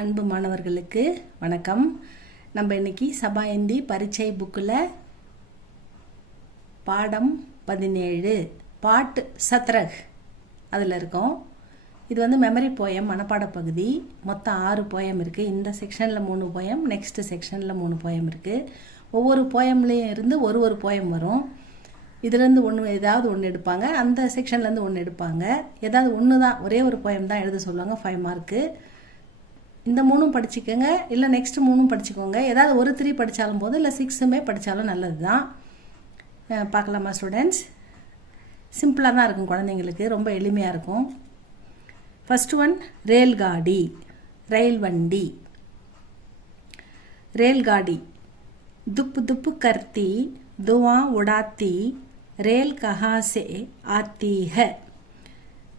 அன்பு மாணவர்களுக்கு வணக்கம். நம்ம இன்னைக்கு சபா இந்தி பரீட்சை புக்கில் பாடம் 17 பாட் சத்ரக் அதில் இருக்கோம். இது வந்து மெமரி போயம், மனப்பாட பகுதி. மொத்தம் 6 போயம் இருக்குது. இந்த செக்ஷனில் 3 போயம், நெக்ஸ்ட் செக்ஷனில் 3 போயம் இருக்குது. ஒவ்வொரு போயம்லேயும் இருந்து ஒரு போயம் வரும். இதுலேருந்து ஏதாவது ஒன்று எடுப்பாங்க, அந்த செக்ஷன்லேருந்து ஒன்று எடுப்பாங்க. ஏதாவது ஒன்று தான், ஒரே ஒரு போயம் தான் எழுத சொல்லுவாங்க, 5 மார்க்கு. இந்த 3 படிச்சுக்கோங்க, இல்லை நெக்ஸ்ட் 3 படிச்சுக்கோங்க. ஏதாவது ஒரு 3 படித்தாலும் போதும், இல்லை 6 படித்தாலும் நல்லது தான். பார்க்கலாமா ஸ்டூடெண்ட்ஸ்? சிம்பிளாக தான் இருக்கும், குழந்தைங்களுக்கு ரொம்ப எளிமையாக இருக்கும். ஃபர்ஸ்ட் ஒன் ரேல்காடி, ரயில் வண்டி. रेलगाड़ी दुप दुप करती धुआं उड़ाती रेल कहाँ से आती है.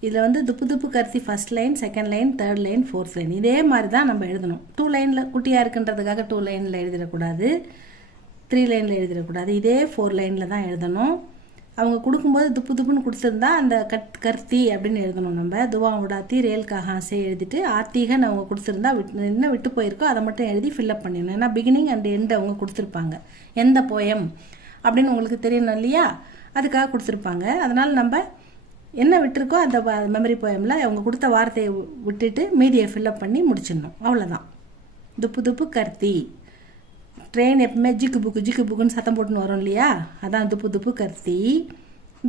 இதில் வந்து துப்பு துப்பு கருத்தி first line, second line, third line, fourth line இதே மாதிரி தான் நம்ம எழுதணும். 2 லைனில் குட்டியாக இருக்குன்றதுக்காக 2 லைனில் எழுதிடக்கூடாது, 3 லைனில் எழுதிடக்கூடாது. இதே 4 லைனில் தான் எழுதணும். அவங்க கொடுக்கும்போது துப்பு துப்புன்னு கொடுத்துருந்தா அந்த கர்த்தி அப்படின்னு எழுதணும். நம்ம துவா உடாத்தி ரேல் கஹாசே எழுதிட்டு ஆத்திகன்னு அவங்க கொடுத்துருந்தா என்ன விட்டு போயிருக்கோ அதை மட்டும் எழுதி ஃபில்அப் பண்ணிடணும். ஏன்னா பிகினிங் அண்ட் எண்ட் அவங்க கொடுத்துருப்பாங்க. எந்த போயம் அப்படின்னு உங்களுக்கு தெரியணும் இல்லையா, அதுக்காக கொடுத்துருப்பாங்க. அதனால் நம்ம என்ன விட்டுருக்கோ அந்த மெமரி போயமில் அவங்க கொடுத்த வார்த்தையை விட்டுட்டு மீதியை ஃபில்அப் பண்ணி முடிச்சிடணும். அவ்வளோதான். துப்பு துப்பு கர்த்தி. ட்ரெயின் எப்பவுமே ஜிக்கு புக்குன்னு சத்தம் போட்டுன்னு வரும் இல்லையா, அதான் துப்பு துப்பு கர்த்தி.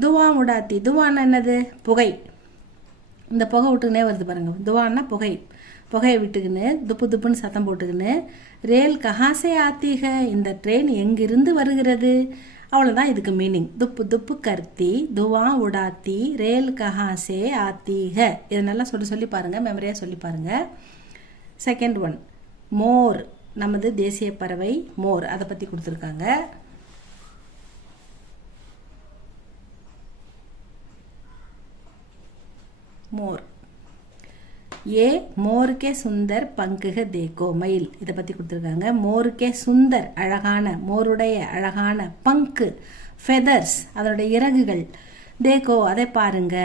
துவா உடாத்தி, துவான்னா என்னது? புகை. இந்த புகை விட்டுக்கினே வருது பாருங்க, துவான்னா புகை. புகையை விட்டுக்கின்னு துப்பு துப்புன்னு சத்தம் போட்டுக்கின்னு ரேல் கஹாசே ஆத்தீக, இந்த ட்ரெயின் எங்கிருந்து வருகிறது. அவ்வளோதான் இதுக்கு மீனிங். துப்பு துப்பு கர்த்தி துவா உடாத்தி ரேல் கஹாசே ஆத்தீக. இதை நல்லா சொல்லி பாருங்கள், மெமரியாக சொல்லி பாருங்கள். செகண்ட் ஒன் மோர், நமது தேசிய பறவை மோர், அதை பற்றி கொடுத்துருக்காங்க. மோர். ஏ மோருக்கே சுந்தர் பங்குக தேக்கோ, மயில், இதை பற்றி கொடுத்துருக்காங்க. மோருக்கே சுந்தர், அழகான, மோருடைய அழகான, பங்கு ஃபெதர்ஸ், அதனுடைய இறகுகள், தேக்கோ அதை பாருங்க.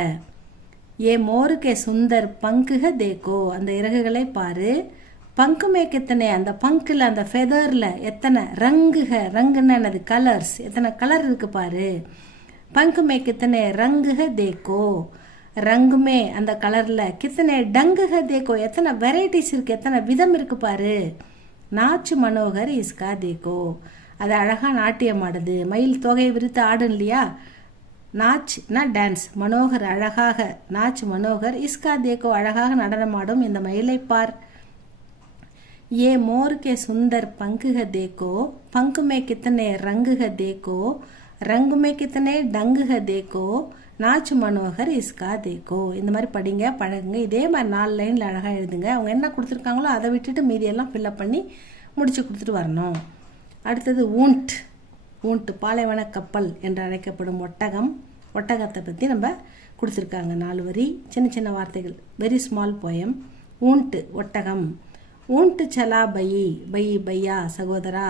ஏ மோருக்கே சுந்தர் பங்குக தேக்கோ, அந்த இறகுகளை பாரு. பங்குமே கித்தனை, அந்த பங்கில் அந்த ஃபெதரில் எத்தனை ரங்குக, ரங்குன்னு என்னது? கலர்ஸ், எத்தனை கலர் இருக்கு பாரு. பங்குமே கித்தனை ரங்குக தேக்கோ, ரங்குமே அந்த கலரில், கித்தனை டங்குக தேக்கோ, எத்தனை வெரைட்டிஸ் இருக்குது, எத்தனை விதம் இருக்குது பாரு. நாச்சு மனோகர் இஸ்கா தேக்கோ, அது அழகாக நாட்டியம் ஆடுது. மயில் தொகை விரித்து ஆடும் இல்லையா, நாச்னா டான்ஸ், மனோகர் அழகாக, நாச் மனோகர், இஸ்கா தேக்கோ அழகாக நடனமாடும் இந்த மயிலை பார். ये मोर के सुंदर पंख देखो, पंख में कितने रंग देखो, रंग में कितने डंग देखो, நாச்சு மனோகர் இஸ்கா தேக்கோ. இந்த மாதிரி படிங்க, பழகுங்க. இதே மாதிரி 4 லைனில் அழகாக எழுதுங்க. அவங்க என்ன கொடுத்துருக்காங்களோ அதை விட்டுட்டு மீதியெல்லாம் ஃபில்அப் பண்ணி முடிச்சு கொடுத்துட்டு வரணும். அடுத்தது ஊண்ட். ஊண்ட் பாலைவன கப்பல் என்று அழைக்கப்படும் ஒட்டகம். ஒட்டகத்தை பற்றி நம்ம கொடுத்துருக்காங்க. 4 வரி, சின்ன சின்ன வார்த்தைகள், வெரி ஸ்மால் போயம். ஊண்ட் ஒட்டகம். ஊண்ட் சலா பையி, பையி பையா சகோதரா,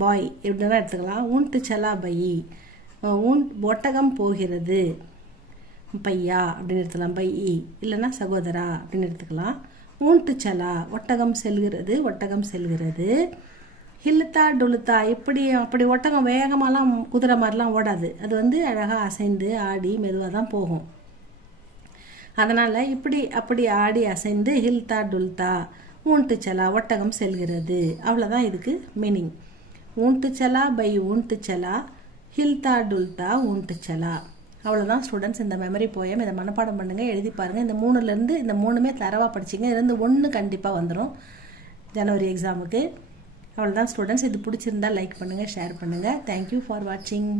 பாய் எப்படின்னா எடுத்துக்கலாம். ஊண்ட் சலா பையி, ஒட்டகம் போகிறது, பையா அப்படின்னு எடுத்துக்கலாம், பையி இல்லைன்னா சகோதரா அப்படின்னு எடுத்துக்கலாம். ஊண்ட் சலா ஒட்டகம் செல்கிறது, ஒட்டகம் செல்கிறது. ஹில்லுத்தா டுலுத்தா, அப்படி ஒட்டகம் வேகமாலாம் குதிரை மாதிரிலாம் ஓடாது. அது வந்து அழகாக அசைந்து ஆடி மெதுவாக தான் போகும். அதனால் அப்படி ஆடி அசைந்து ஹில்தா டுல்தா, ஊண்டு சலா ஒட்டகம் செல்கிறது. அவ்வளோதான் இதுக்கு மீனிங். ஊண்டு சலா பை ஊண்டு சலா, ஹில்தா டுல்தா ஊண்டு சலா. அவ்வளோதான் ஸ்டூடெண்ட்ஸ் இந்த மெமரி போயம். இதை மனப்பாடம் பண்ணுங்கள், எழுதி பாருங்கள். இந்த 3லேருந்து இந்த 3மே தரவாக படிச்சிங்க. இதுலேருந்து 1 கண்டிப்பாக வந்துடும் ஜனவரி எக்ஸாமுக்கு. அவ்வளோதான் ஸ்டூடெண்ட்ஸ். இது பிடிச்சிருந்தா லைக் பண்ணுங்கள், ஷேர் பண்ணுங்கள். தேங்க்யூ ஃபார் வாட்சிங்.